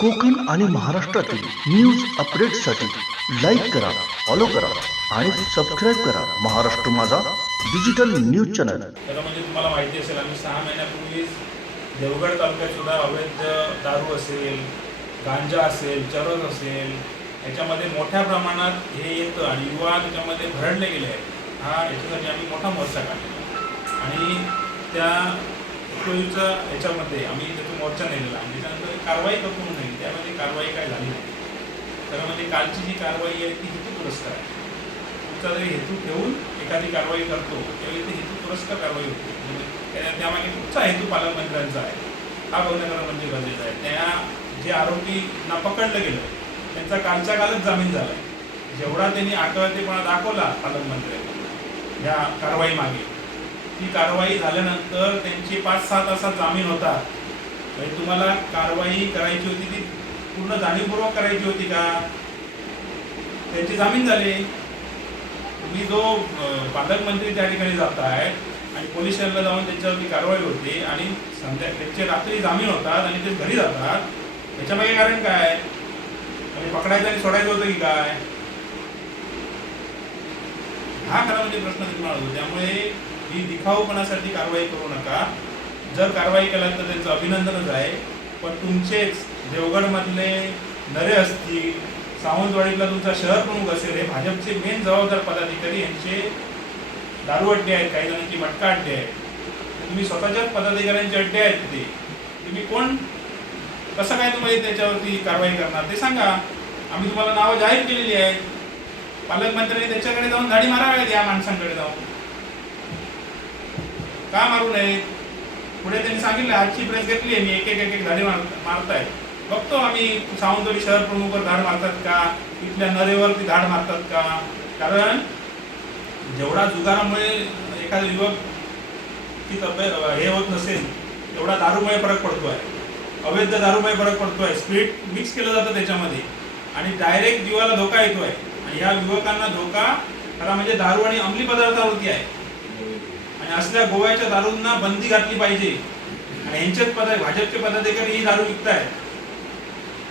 कोकण आणि महाराष्ट्रातील न्यूज अपडेट्ससाठी लाईक करा फॉलो करा आणि सबस्क्राईब करा महाराष्ट्र माझा डिजिटल न्यूज चॅनल तर म्हणजे तुम्हाला माहिती असेल आम्ही सहा महिन्यापूर्वीच देवगड तालुक्यात सुद्धा अवैध दारू असेल गांजा असेल चरस असेल याच्यामध्ये मोठ्या प्रमाणात हे येतं आणि युवा त्याच्यामध्ये भरडले गेले आहेत. हा याच्यासाठी आम्ही मोठा मोर्चा काढलेला आणि त्या उपयोगीच्या याच्यामध्ये आम्ही त्याचा मोर्चा नेलेला आणि त्याच्यानंतर एक कारवाई करून नाही. त्यामध्ये कारवाई काय झाली नाही. तर म्हणजे कालची जी कारवाई आहे ती हेतू पुरस्कार आहे. तुमचा जरी हेतू ठेवून एखादी कारवाई करतो त्यावेळी ते हेतू पुरस्कार कारवाई होते. म्हणजे त्या- त्यामागे कुठचा हेतू पालकमंत्र्यांचा आहे. हा बघणं म्हणजे गरजेचं आहे. त्या जे आरोपींना पकडलं गेलं त्यांचा कालच्या कालच जामीन झाला. जेवढा त्यांनी आकळतेपणा दाखवला पालकमंत्र्यांनी या कारवाई मागे. ती कारवाई झाल्यानंतर त्यांची पाच सहा तासात जामीन होता. म्हणजे तुम्हाला कारवाई करायची होती ती पूर्ण जाणीवपूर्वक करायची होती का? त्यांची जामीन झाली. तुम्ही जो पालकमंत्री त्या ठिकाणी जात आहे आणि पोलीस स्टेशनला जाऊन त्यांच्यावरती कारवाई होते आणि संध्या त्यांचे रात्री जामीन होतात आणि ते घरी जातात त्याच्यामागे कारण काय? आणि पकडायचं आणि सोडायचं होतं की काय? हा खरा म्हणजे प्रश्न निर्माण होतो. त्यामुळे ही दिखाऊपणासाठी कारवाई करू नका. जर कारवाई केला तर त्यांचं अभिनंदनच आहे. पण तुमचेच देवगडमधले नरे असतील सावंतवाडीतला तुमचा शहर प्रमुख असेल हे भाजपचे मेन जबाबदार पदाधिकारी यांचे दारू अड्डे आहेत काही जणांची मटका अड्डे आहेत. तुम्ही स्वतःच्याच पदाधिकाऱ्यांचे अड्डे आहेत ते. तुम्ही कोण? कसं काय तुम्ही त्याच्यावरती कारवाई करणार? ते सांगा. आम्ही तुम्हाला नावं जाहीर केलेली आहेत. पालकमंत्र्यांनी त्याच्याकडे जाऊन गाडी माराव्यात या माणसांकडे जाऊन. का मारू नये पुढे त्यांनी सांगितलं आजची प्रेस घेतली आहे मी एक एक एक एक धाडी मार मारताय बघतो आम्ही सावंतवाडी शहर प्रमुखवर धाड मारतात का? इथल्या नरेवरती धाड मारतात का? कारण जेवढा जुगारामुळे एखादा युवक ती तब्येत हे होत नसेल तेवढा दारूमुळे फरक पडतोय. अवैध दारूमुळे फरक पडतोय. स्पीड मिक्स केलं जातं त्याच्यामध्ये. आणि डायरेक्ट जीवाला धोका येतोय. आणि ह्या युवकांना धोका खरा म्हणजे दारू आणि अंमली पदार्थावरती आहे. आणि असल्या गोव्याच्या दारूंना बंदी घातली पाहिजे. आणि ह्यांच्याच पद भाजपचे पदाधिकारी ही दारू विकतायत.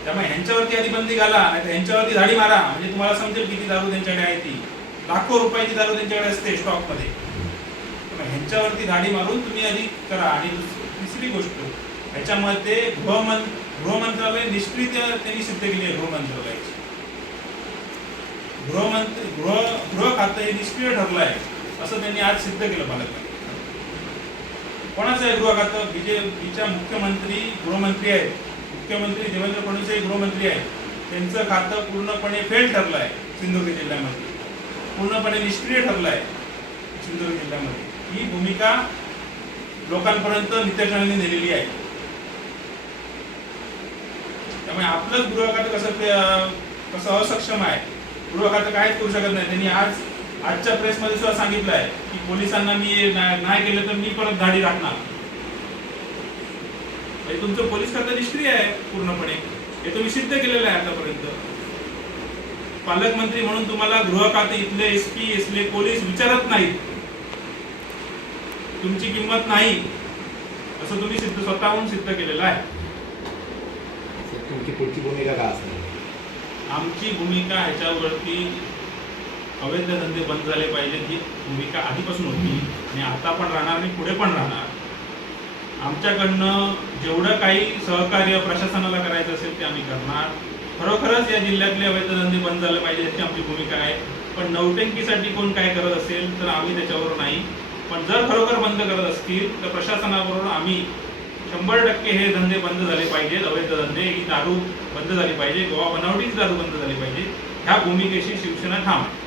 त्यामुळे ह्यांच्यावरती आधी बंदी घाला नाही तर ह्यांच्यावरती धाडी मारा. म्हणजे तुम्हाला समजेल किती दारू त्यांच्याकडे आहे ती. लाखो रुपयाची दारू त्यांच्याकडे असते स्टॉकमध्ये. मध्ये ह्यांच्यावरती धाडी मारून तुम्ही आधी करा. आणि तिसरी गोष्ट ह्याच्यामध्ये गृहमं गृहमंत्रालय निष्क्रिय त्यांनी सिद्ध केली आहे गृहमंत्रालयाची गृहमंत्री गृह गृह खातं हे निष्क्रिय ठरलं आहे. असं त्यांनी आज सिद्ध केलं पालकांनी. कोणाचं आहे गृह खातं? बीजेपीच्या मुख्यमंत्री गृहमंत्री आहेत. मुख्यमंत्री देवेंद्र फडणवीस हे गृहमंत्री आहेत. त्यांचं खातं पूर्णपणे फेल ठरलं आहे सिंधुदुर्ग जिल्ह्यामध्ये. पूर्णपणे निष्क्रिय ठरलं आहे सिंधुदुर्ग जिल्ह्यामध्ये. ही भूमिका लोकांपर्यंत नित्याने नेलेली आहे. त्यामुळे आपलंच गृह खातं कसं कसं असक्षम आहे गृह खातं काहीच करू शकत नाही. त्यांनी आज आजच्या प्रेसमध्ये सुद्धा सांगितलं आहे की पोलिसांना मी नाही केलं तर मी परत गाडी राखणार. म्हणजे तुमचं पोलीस खातं निष्क्रिय आहे पूर्णपणे. हे तुम्ही सिद्ध केलेलं आहे आतापर्यंत. पालकमंत्री म्हणून तुम्हाला गृह खाते इथले एस पी इथले पोलीस विचारत नाहीत. तुमची किंमत नाही. असं तुम्ही सिद्ध स्वतःहून सिद्ध केलेलं आहे. तुमची पुढची भूमिका काय असेल? आमची भूमिका ह्याच्यावरती अवैध धंदे बंद झाले पाहिजेत ही भूमिका आधीपासून होती. आणि आता पण राहणार आणि पुढे पण राहणार. आमच्याकडनं जेवढं काही सहकार्य प्रशासनाला करायचं असेल ते आम्ही करणार. खरोखरच या जिल्ह्यातले अवैध धंदे बंद झाले पाहिजे याची आमची भूमिका आहे. पण नौटंकीसाठी कोण काय करत असेल तर आम्ही त्याच्यावर नाही. पण जर खरोखर बंद करत असतील तर प्रशासनाबरोबर आम्ही शंभर टक्के हे धंदे बंद झाले पाहिजेत. अवैध धंदे ही दारू बंद झाली पाहिजे. गोवा बनावटीची दारू बंद झाली पाहिजे. ह्या भूमिकेशी शिवसेना ठाम आहे.